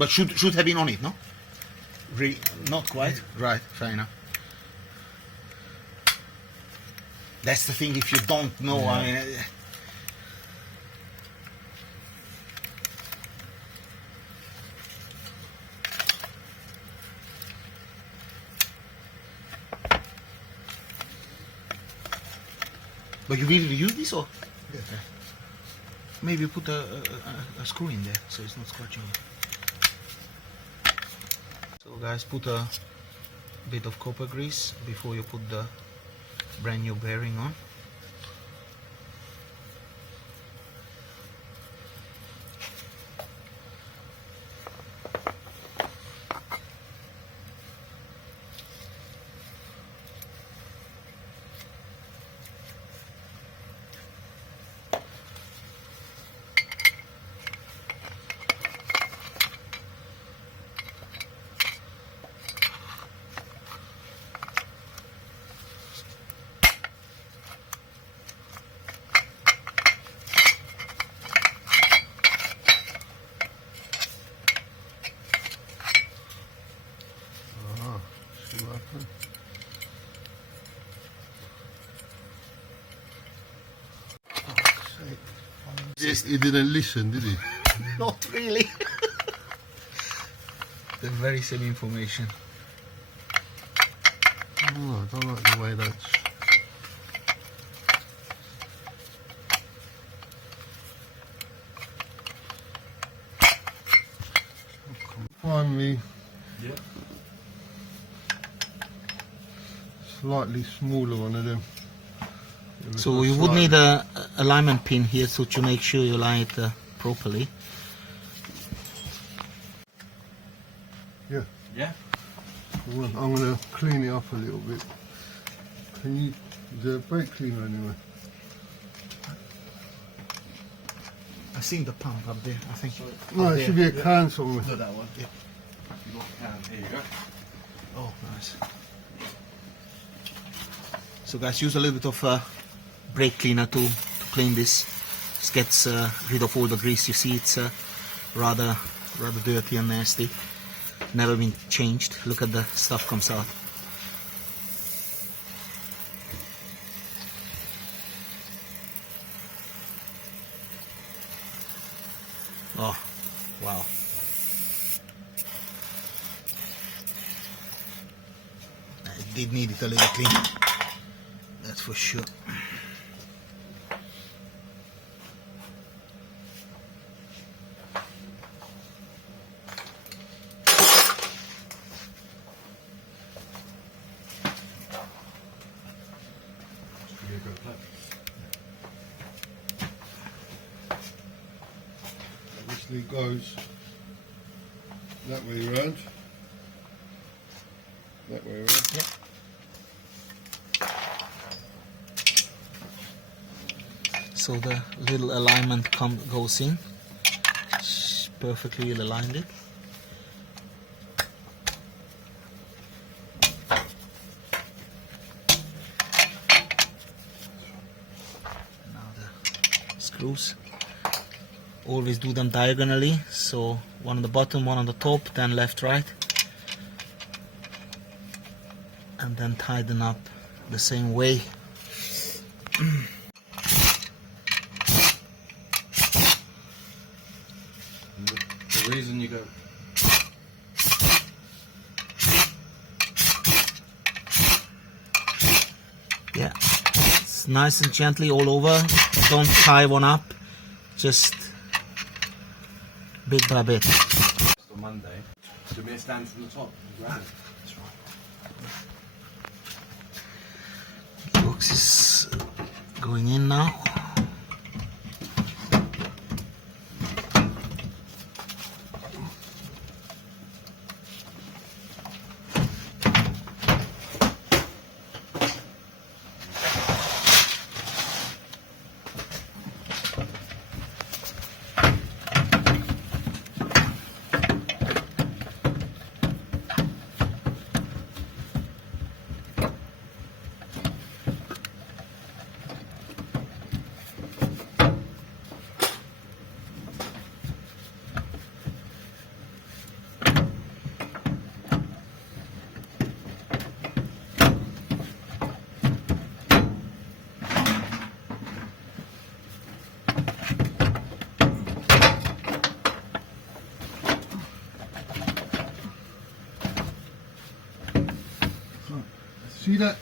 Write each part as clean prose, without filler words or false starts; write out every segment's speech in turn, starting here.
But should have been on it, no? Not quite. Right, fair enough. That's the thing. If you don't know, I mean. But you really use this, or? Yeah. Maybe put a screw in there so it's not scratching it. So guys, put a bit of copper grease before you put the brand new bearing on. He didn't listen, did he? Not really. The very same information. Oh, I don't like the way that's... Finally, slightly smaller one of them. So you would need a alignment pin here so to make sure you line it properly. Yeah. Yeah. Well, I'm going to clean it up a little bit. Can you... Is there a brake cleaner anyway? I've seen the pump up there, I think. No, Up it there. should be a can somewhere. No, that one. Yeah. You got a can. Here you go. Oh, nice. So guys, use a little bit of brake cleaner to clean this. This gets rid of all the grease. You see, it's rather dirty and nasty. Never been changed. Look at the stuff comes out. Oh, wow. I did need it a little clean. That's for sure. Obviously it goes that way around. That way around. Yep. So the little alignment goes in. Perfectly aligned it. Now the screws. Always do them diagonally, so one on the bottom, one on the top, then left, right, and then tie them up the same way. The reason you go... Yeah, it's nice and gently all over. Don't tie one up, just bit by bit. On Monday, to be a stand from the top. Right. That's right. Box is going in now.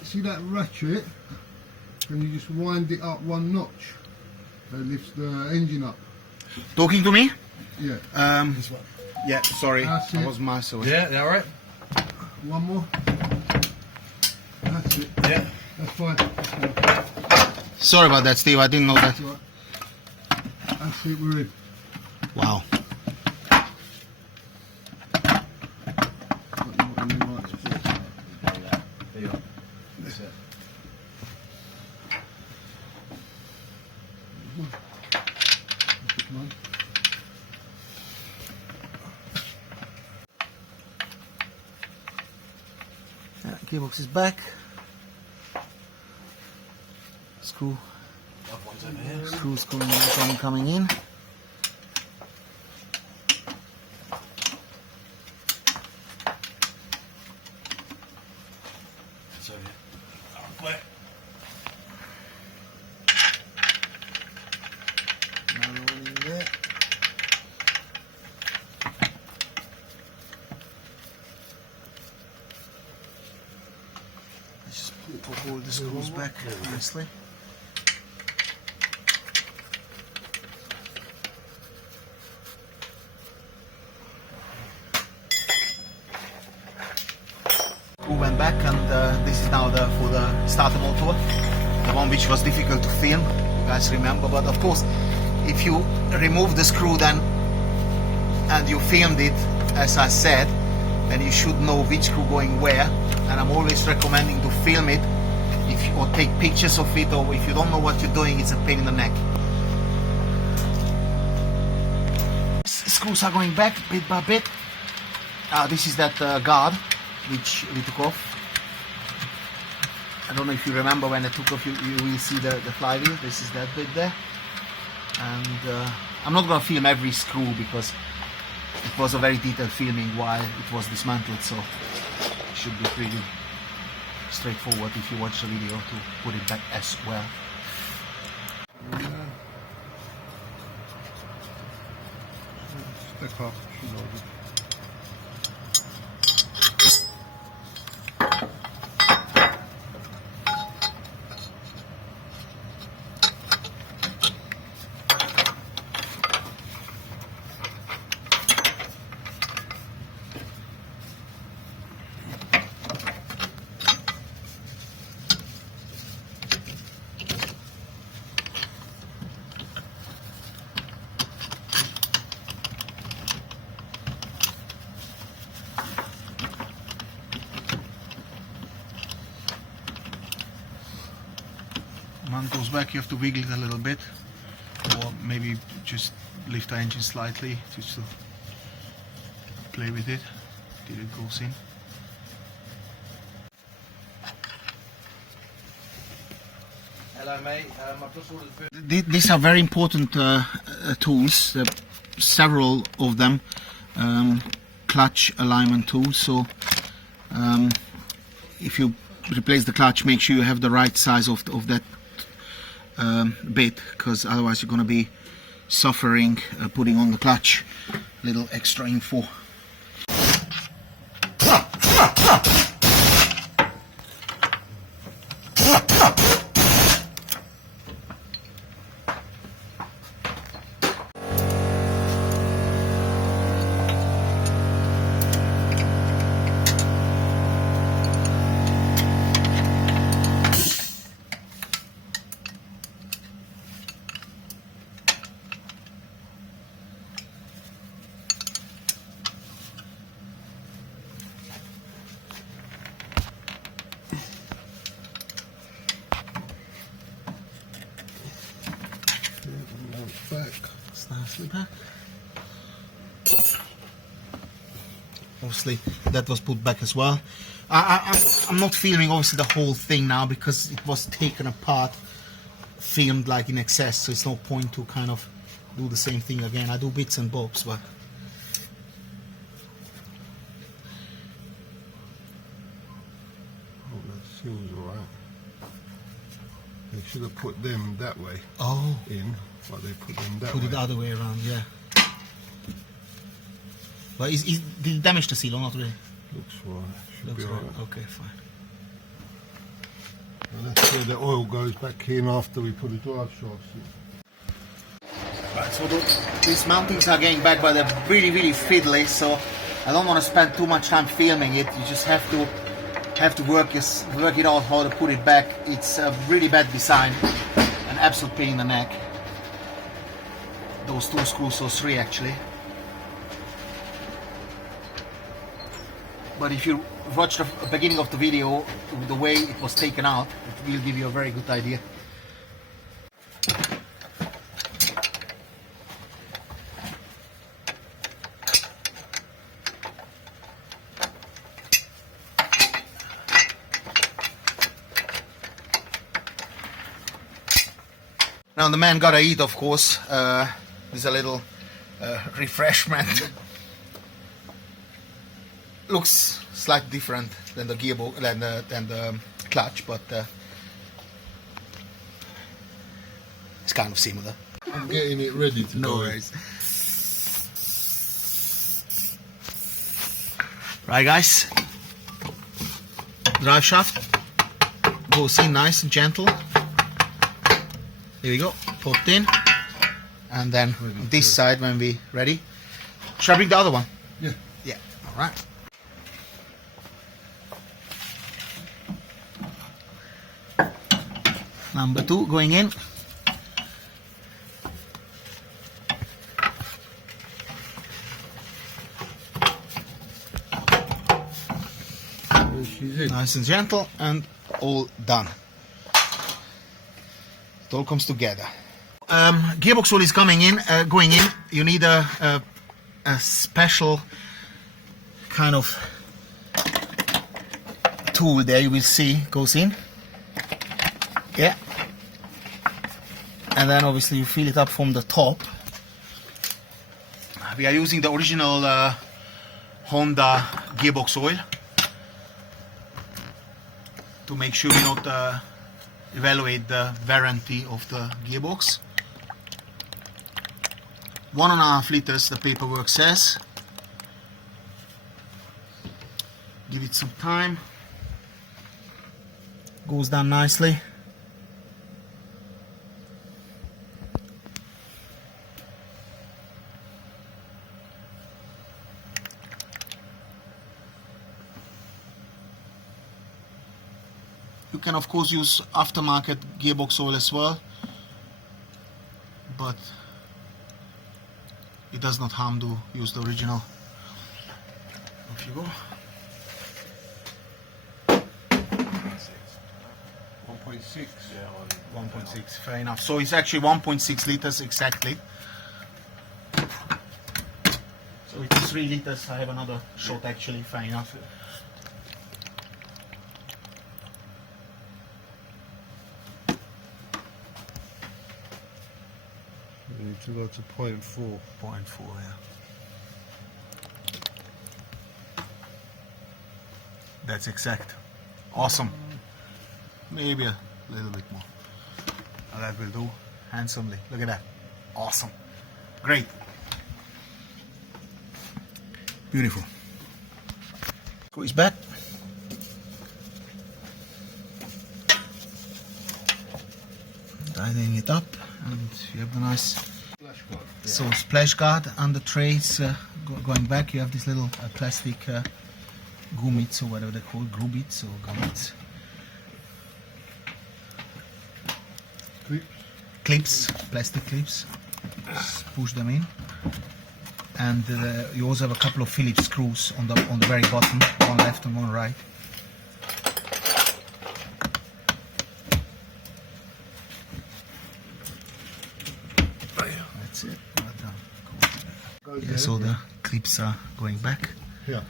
See that ratchet? And you just wind it up one notch. That lifts the engine up. Talking to me? Yeah. This one. Yeah, sorry. That's I it. was miles away. Yeah, all right. One more. That's it. Yeah. That's fine. Sorry about that, Steve. I didn't know that. That's right. That's it, we're in. Wow. There you are. That's it. Gearbox is back. Screw. Other one's over here. Screws coming in. It's over here. Oh, wait. Another one in there. Let's just pull all the screws back nicely. Screw went back, and this is now for the starter motor, the one which was difficult to film. You guys remember, but of course, if you remove the screw then and you filmed it as I said, then you should know which screw going where. And I'm always recommending to film it, or take pictures of it, or if you don't know what you're doing, it's a pain in the neck. Screws are going back bit by bit. This is that guard which we took off. I don't know if you remember when I took off, you will see the flywheel. This is that bit there. And I'm not going to film every screw because it was a very detailed filming while it was dismantled, so it should be pretty straightforward if you watch the video to put it back as well. Stick off, should load it. Mount goes back, you have to wiggle it a little bit, or maybe just lift the engine slightly just to play with it till it goes in. Hello, mate. I've just ordered food. These are very important tools, several of them, clutch alignment tools. So if you replace the clutch, make sure you have the right size of that bit, because otherwise you're going to be suffering putting on the clutch. Little extra info. Back. It's nicely back. Obviously that was put back as well. I'm not filming obviously the whole thing now because it was taken apart, filmed like in excess, so it's no point to kind of do the same thing again. I do bits and bobs, but Oh, that seems alright. They should have put them that way in, but they put them that put way. it the other way around, yeah. But did it damage the seal or not really? Looks right. Should Looks be right. alright. Okay, fine. And that's where the oil goes back in after we put the drive shafts in. Right, so these mountings are getting back, but they're really, really fiddly, so I don't want to spend too much time filming it. You just have to work it out how to put it back. It's a really bad design, an absolute pain in the neck. Those 2 screws, those 3 actually. But if you watch the beginning of the video, the way it was taken out, it will give you a very good idea. Now the man gotta eat, of course. There's a little refreshment. Looks slightly different than the gearbox, than the clutch, but it's kind of similar. I'm getting it ready to No go. worries. Right, guys. Drive shaft goes in nice and gentle. Here we go. Put in, and then on this side when we ready. Shall I bring the other one? Yeah. Yeah. All right. Number 2 going in. There she's in. Nice and gentle, and all done. It all comes together. Gearbox oil is going in. You need a special kind of tool there. You will see goes in. Yeah. And then obviously you fill it up from the top. We are using the original Honda gearbox oil to make sure we not evaluate the warranty of the gearbox. 1.5 liters, the paperwork says. Give it some time. Goes down nicely. You can of course use aftermarket gearbox oil as well, but it does not harm to use the original. Off you go. 1.6. Yeah, 1.6, fair enough. So it's actually 1.6 liters exactly. So it's 3 liters. I have another shot actually, fair enough. We need to go to 0.4. 0.4, yeah. That's exact. Awesome. Maybe a little bit more. And that will do handsomely. Look at that. Awesome. Great. Beautiful. Screw is back. Tidying it up, and you have the nice splash guard and the trays going back. You have this little plastic gummits or whatever they're called, grubits or gummits. Clips, plastic clips. Just push them in, and you also have a couple of Phillips screws on the very bottom, one left and one right. That's it. Well done. Yeah, so the clips are going back. Yeah.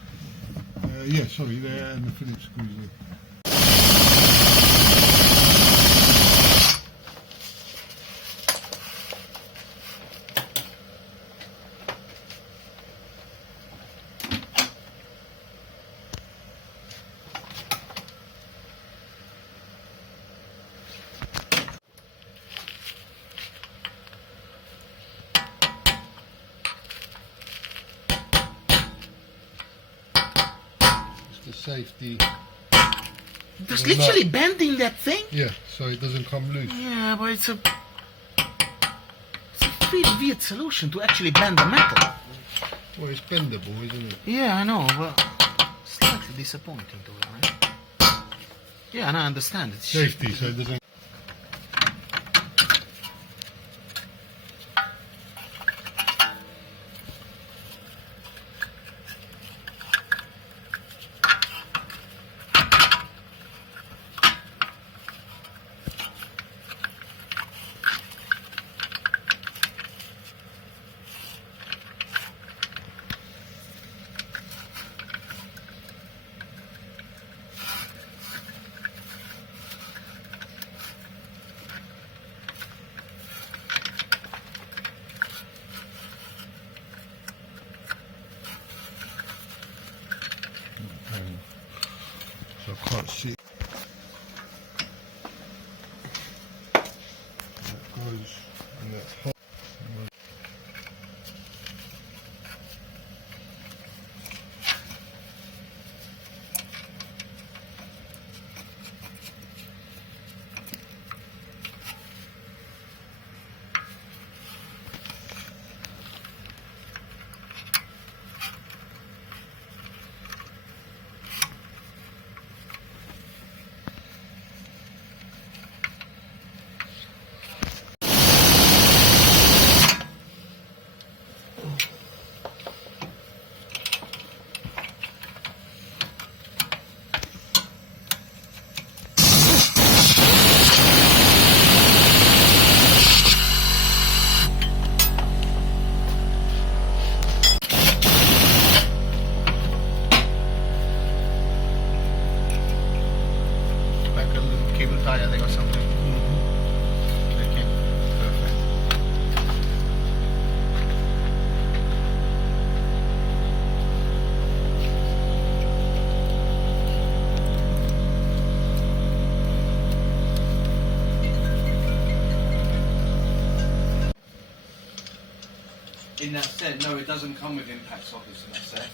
Yeah, sorry, there, and the Phillips screws in. The safety Just The nut. literally bending that thing? Yeah, so it doesn't come loose. Yeah, but it's a really weird solution to actually bend the metal. Well, it's bendable, isn't it? Yeah, I know, but slightly disappointing to be honest. Yeah, and I understand it's Safety, so it doesn't. So I can't see. That goes, and that's hot. like a little cable tie, I think, or something. Okay, perfect. In that set, no, it doesn't come with impact sockets in that set.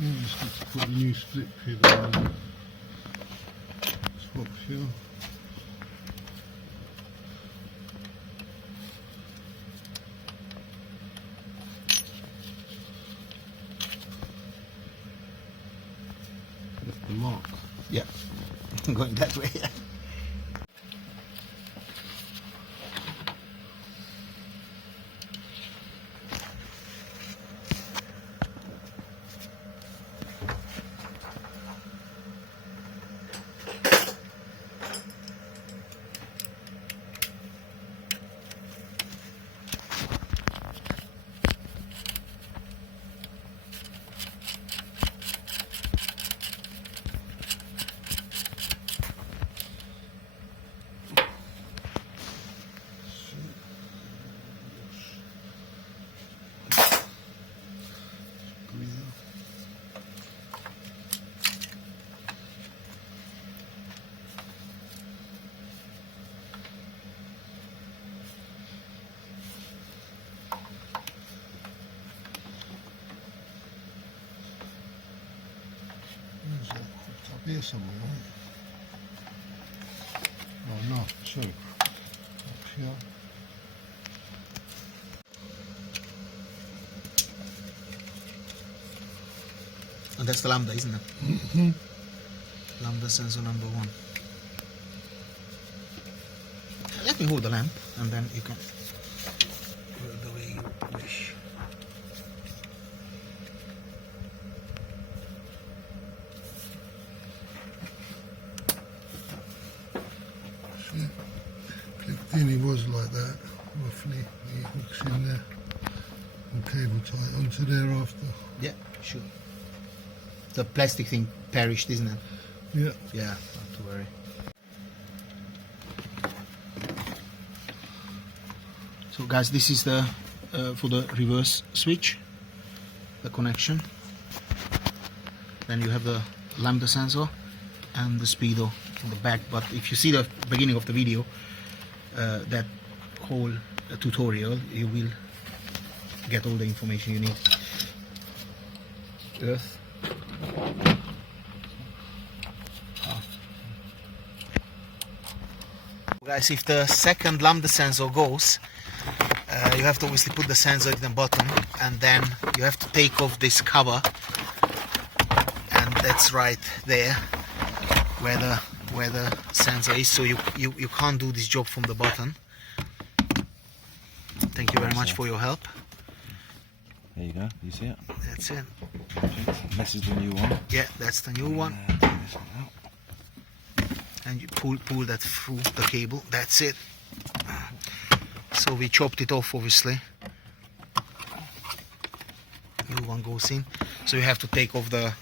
You just need to put a new split pin on. Swap here. That's the mark. Yeah, going that way. It's up here somewhere, right? Oh no, sorry. Up here. And that's the lambda, isn't it? Mm-hmm. Lambda sensor number 1. Let me hold the lamp and then you can put it the way you wish. Clicked in, it was like that, roughly. It hooks in there and cable tight onto there after. Yeah, sure. The plastic thing perished, isn't it? Yeah. Yeah, not to worry. So guys, this is the for the reverse switch, the connection. Then you have the lambda sensor and the speedo on the back. But if you see the beginning of the video, that whole tutorial, you will get all the information you need. Earth. Guys, if the second lambda sensor goes, you have to obviously put the sensor at the bottom, and then you have to take off this cover, and that's right there where the sensor is. So you can't do this job from the bottom. Thank you very much for your help. There you go, you see it? That's it. This is the new one. Yeah, that's the new one. Take this one out. And you pull that through the cable. That's it. So we chopped it off, obviously. New one goes in. So you have to take off that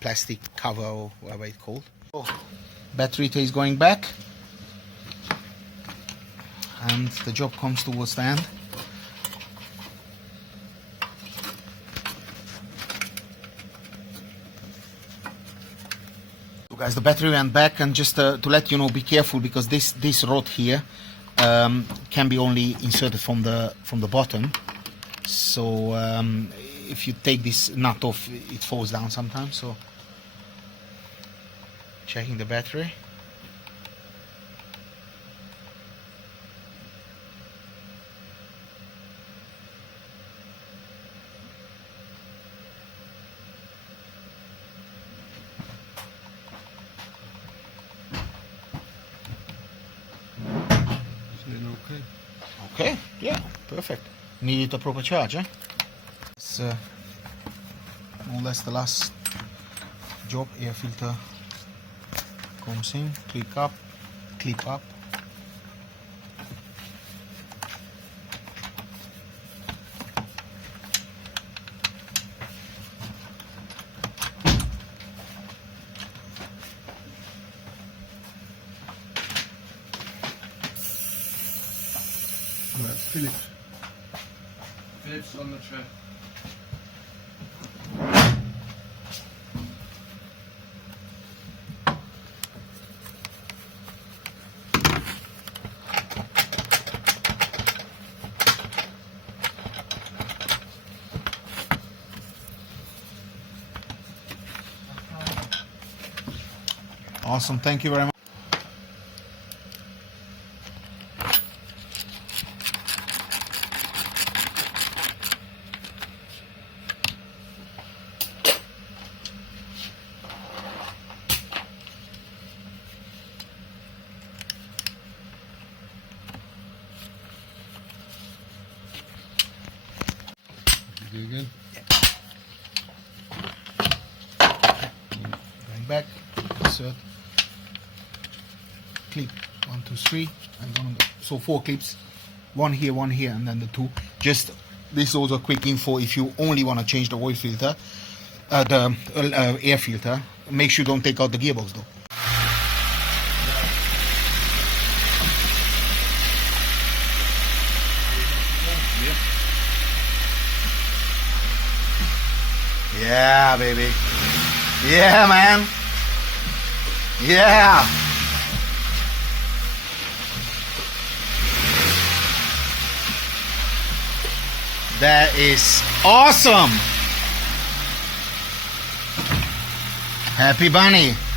plastic cover or whatever it's called. Oh, battery is going back, and the job comes towards the end. Guys, the battery went back, and just to let you know, be careful, because this rod here can be only inserted from the bottom. So if you take this nut off, it falls down sometimes. So checking the battery. Okay. Okay, yeah, perfect. Needed a proper charge, eh? It's more or less the last job. Air filter comes in, clip up. That's Phillips. Phillips on the tray. Awesome, thank you very much. Do again. Going back, insert, clip 1, 2, 3, and one on the, so 4 clips, one here, and then the 2. Just this is also a quick info. If you only want to change the oil filter, the air filter, make sure you don't take out the gearbox though. Yeah, baby. Yeah, man. Yeah. That is awesome. Happy Bunny.